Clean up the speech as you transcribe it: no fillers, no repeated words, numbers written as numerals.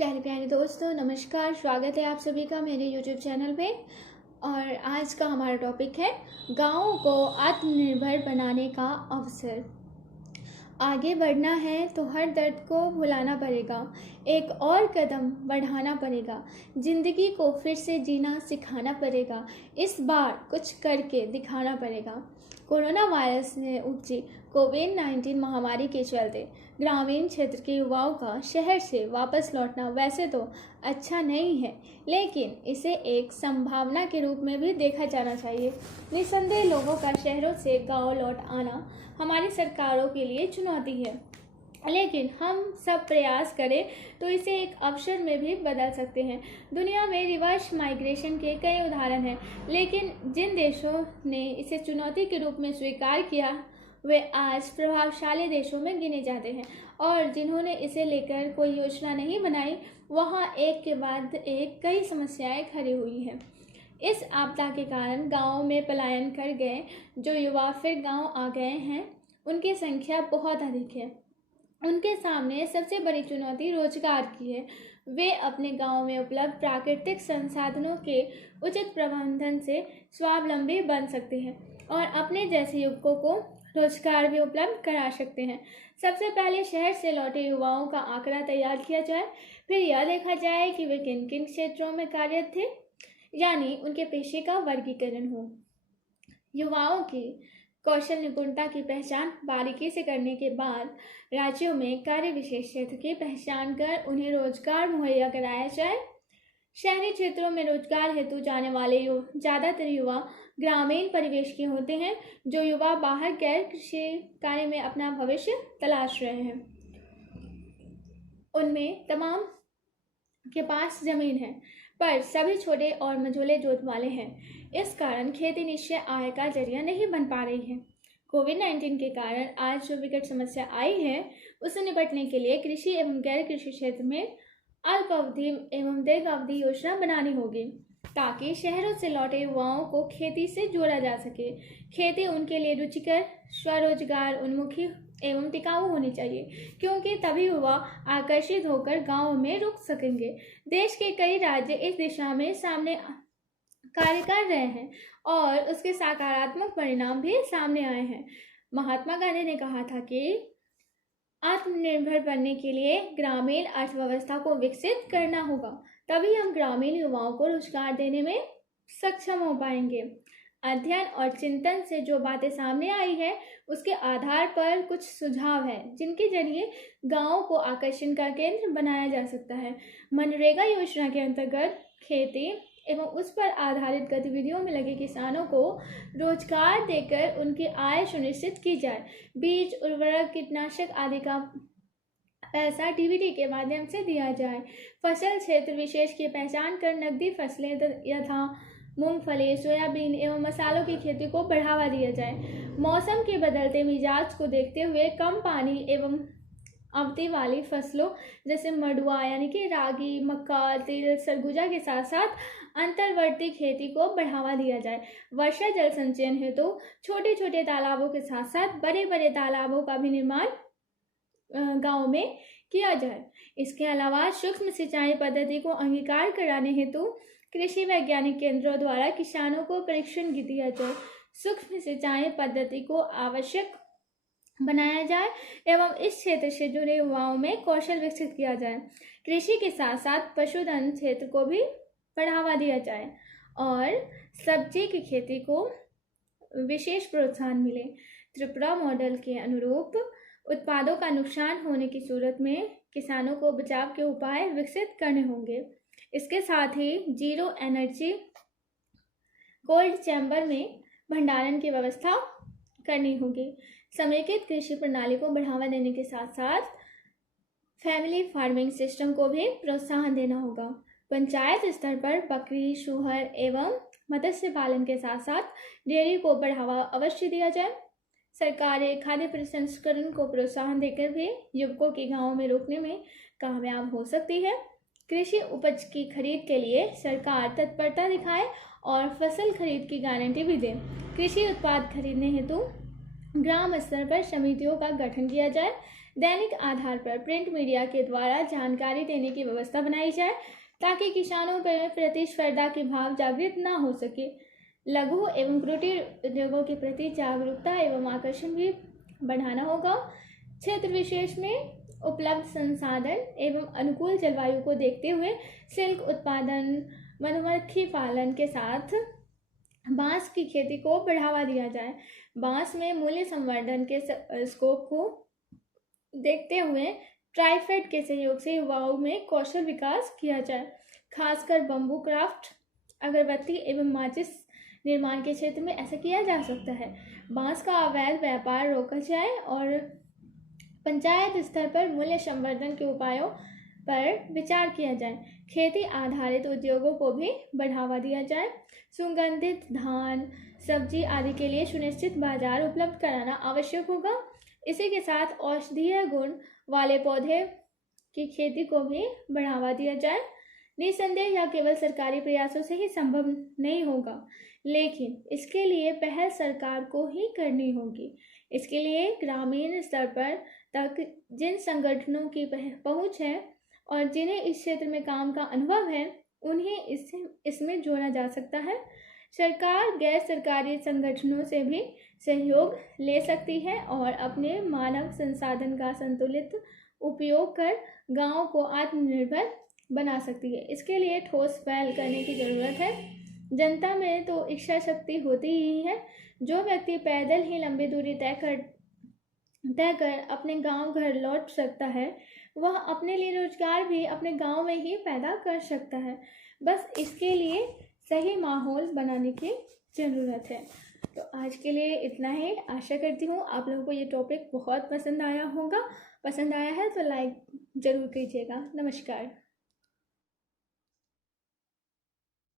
प्यारे प्यारे दोस्तों, नमस्कार। स्वागत है आप सभी का मेरे यूट्यूब चैनल पे। और आज का हमारा टॉपिक है गाँवों को आत्मनिर्भर बनाने का अवसर। आगे बढ़ना है तो हर दर्द को भुलाना पड़ेगा, एक और कदम बढ़ाना पड़ेगा, जिंदगी को फिर से जीना सिखाना पड़ेगा, इस बार कुछ करके दिखाना पड़ेगा। कोरोना वायरस ने उपजी कोविड-19 महामारी के चलते ग्रामीण क्षेत्र के युवाओं का शहर से वापस लौटना वैसे तो अच्छा नहीं है, लेकिन इसे एक संभावना के रूप में भी देखा जाना चाहिए। निस्संदेह लोगों का शहरों से गांव लौट आना हमारी सरकारों के लिए चुनौती है, लेकिन हम सब प्रयास करें तो इसे एक अवसर में भी बदल सकते हैं। दुनिया में रिवर्स माइग्रेशन के कई उदाहरण हैं, लेकिन जिन देशों ने इसे चुनौती के रूप में स्वीकार किया वे आज प्रभावशाली देशों में गिने जाते हैं, और जिन्होंने इसे लेकर कोई योजना नहीं बनाई वहाँ एक के बाद एक कई समस्याएं खड़ी हुई हैं। इस आपदा के कारण गाँवों में पलायन कर गए जो युवा फिर गाँव आ गए हैं, उनकी संख्या बहुत अधिक है। उनके सामने सबसे बड़ी चुनौती रोजगार की है। वे अपने गांव में उपलब्ध प्राकृतिक संसाधनों के उचित प्रबंधन से स्वावलंबी बन सकते हैं और अपने जैसे युवकों को रोजगार भी उपलब्ध करा सकते हैं। सबसे पहले शहर से लौटे युवाओं का आंकड़ा तैयार किया जाए, फिर यह देखा जाए कि वे किन किन क्षेत्रों में कार्यरत थे, यानी उनके पेशे का वर्गीकरण हो। युवाओं की कौशल निपुणता की पहचान बारीकी से करने के बाद राज्यों में कार्य विशेष क्षेत्र की पहचान कर उन्हें रोजगार मुहैया कराया जाए। शहरी क्षेत्रों में रोजगार हेतु जाने वाले ज़्यादातर युवा ग्रामीण परिवेश के होते हैं। जो युवा बाहर गैर कृषि कार्य में अपना भविष्य तलाश रहे हैं, उनमें तमाम के पास जमीन है, पर सभी छोटे और मझोले जोत वाले हैं। इस कारण खेती निश्चय आय का जरिया नहीं बन पा रही है। कोविड-19 के कारण आज जो विकट समस्या आई है, उससे निपटने के लिए कृषि एवं गैर कृषि क्षेत्र में अल्प अवधि एवं दीर्घ अवधि योजना बनानी होगी, ताकि शहरों से लौटे युवाओं को खेती से जोड़ा जा सके। खेती उनके लिए रुचिकर, स्वरोजगार उन्मुखी एवं टिकाऊ होनी चाहिए, क्योंकि तभी युवा आकर्षित होकर गाँव में रुक सकेंगे। देश के कई राज्य इस दिशा में सामने कार्य कर रहे हैं और उसके सकारात्मक परिणाम भी सामने आए हैं। महात्मा गांधी ने कहा था कि आत्मनिर्भर बनने के लिए ग्रामीण अर्थव्यवस्था को विकसित करना होगा, तभी हम ग्रामीण युवाओं को रोजगार देने में सक्षम हो पाएंगे। अध्ययन और चिंतन से जो बातें सामने आई है, उसके आधार पर कुछ सुझाव हैं जिनके जरिए गांवों को आकर्षण का केंद्र बनाया जा सकता है। मनरेगा योजना के अंतर्गत खेती एवं उस पर आधारित गतिविधियों में लगे किसानों को रोजगार देकर उनकी आय सुनिश्चित की जाए। बीज, उर्वरक, कीटनाशक आदि का पैसा डीबीटी के माध्यम से दिया जाए। फसल क्षेत्र विशेष की पहचान कर नकदी फसलें यथा मूंगफली, सोयाबीन एवं मसालों की खेती को बढ़ावा दिया जाए। मौसम के बदलते मिजाज को देखते हुए कम पानी एवं अवधि वाली फसलों जैसे मडुआ यानी कि रागी, मक्का, तिल, सरगुजा के साथ साथ अंतर्वर्ती खेती को बढ़ावा दिया जाए। वर्षा जल संचयन हेतु छोटे छोटे तालाबों के साथ साथ बड़े बड़े तालाबों का भी निर्माण गांव में किया जाए। इसके अलावा सूक्ष्म सिंचाई पद्धति को अंगीकार कराने हेतु कृषि वैज्ञानिक केंद्रों द्वारा किसानों को प्रशिक्षण दिया जाए। सूक्ष्म सिंचाई पद्धति को आवश्यक बनाया जाए एवं इस क्षेत्र से जुड़े युवाओं में कौशल विकसित किया जाए। कृषि के साथ साथ पशुधन क्षेत्र को भी बढ़ावा दिया जाए और सब्जी की खेती को विशेष प्रोत्साहन मिले। त्रिपुरा मॉडल के अनुरूप उत्पादों का नुकसान होने की सूरत में किसानों को बचाव के उपाय विकसित करने होंगे। इसके साथ ही जीरो एनर्जी कोल्ड चैम्बर में भंडारण की व्यवस्था करनी होगी। समेकित कृषि प्रणाली को बढ़ावा देने के साथ साथ फैमिली फार्मिंग सिस्टम को भी प्रोत्साहन देना होगा। पंचायत स्तर पर बकरी, सूअर एवं मत्स्य पालन के साथ साथ डेयरी को बढ़ावा अवश्य दिया जाए। सरकारें खाद्य प्रसंस्करण को प्रोत्साहन देकर भी युवकों की गाँव में रोकने में कामयाब हो सकती है। कृषि उपज की खरीद के लिए सरकार तत्परता दिखाए और फसल खरीद की गारंटी भी दे। कृषि उत्पाद खरीदने हेतु ग्राम स्तर पर समितियों का गठन किया जाए दैनिक आधार पर प्रिंट मीडिया के द्वारा जानकारी देने की व्यवस्था बनाई जाए ताकि किसानों पर प्रतिस्पर्धा के भाव जागृत न हो सके। लघु एवं कुटीर उद्योगों के प्रति जागरूकता एवं आकर्षण भी बढ़ाना होगा। क्षेत्र विशेष में उपलब्ध संसाधन एवं अनुकूल जलवायु को देखते हुए सिल्क उत्पादन, मधुमक्खी पालन के साथ बांस की खेती को बढ़ावा दिया जाए। बांस में मूल्य संवर्धन के स्कोप को देखते हुए ट्राइफेड के सहयोग से युवाओं में कौशल विकास किया जाए। खासकर बम्बू क्राफ्ट, अगरबत्ती एवं माचिस निर्माण के क्षेत्र में ऐसा किया जा सकता है। बांस का अवैध व्यापार रोका जाए और पंचायत स्तर पर मूल्य संवर्धन के उपायों पर विचार किया जाए। खेती आधारित उद्योगों को भी बढ़ावा दिया जाए। सुगंधित धान, सब्जी आदि के लिए सुनिश्चित बाजार उपलब्ध कराना आवश्यक होगा। इसी के साथ औषधीय गुण वाले पौधे की खेती को भी बढ़ावा दिया जाए। निसंदेह यह केवल सरकारी प्रयासों से ही संभव नहीं होगा, लेकिन इसके लिए पहल सरकार को ही करनी होगी। इसके लिए ग्रामीण स्तर पर तक जिन संगठनों की पहुंच है और जिन्हें इस क्षेत्र में काम का अनुभव है, उन्हें इसमें जोड़ा जा सकता है। सरकार गैर सरकारी संगठनों से भी सहयोग ले सकती है और अपने मानव संसाधन का संतुलित उपयोग कर गांव को आत्मनिर्भर बना सकती है। इसके लिए ठोस पहल करने की ज़रूरत है। जनता में तो इच्छा शक्ति होती ही है। जो व्यक्ति पैदल ही लंबी दूरी तय कर अपने गांव घर लौट सकता है, वह अपने लिए रोजगार भी अपने गांव में ही पैदा कर सकता है। बस इसके लिए सही माहौल बनाने की ज़रूरत है। तो आज के लिए इतना ही। आशा करती हूँ आप लोगों को ये टॉपिक बहुत पसंद आया होगा। पसंद आया है तो लाइक ज़रूर कीजिएगा। नमस्कार।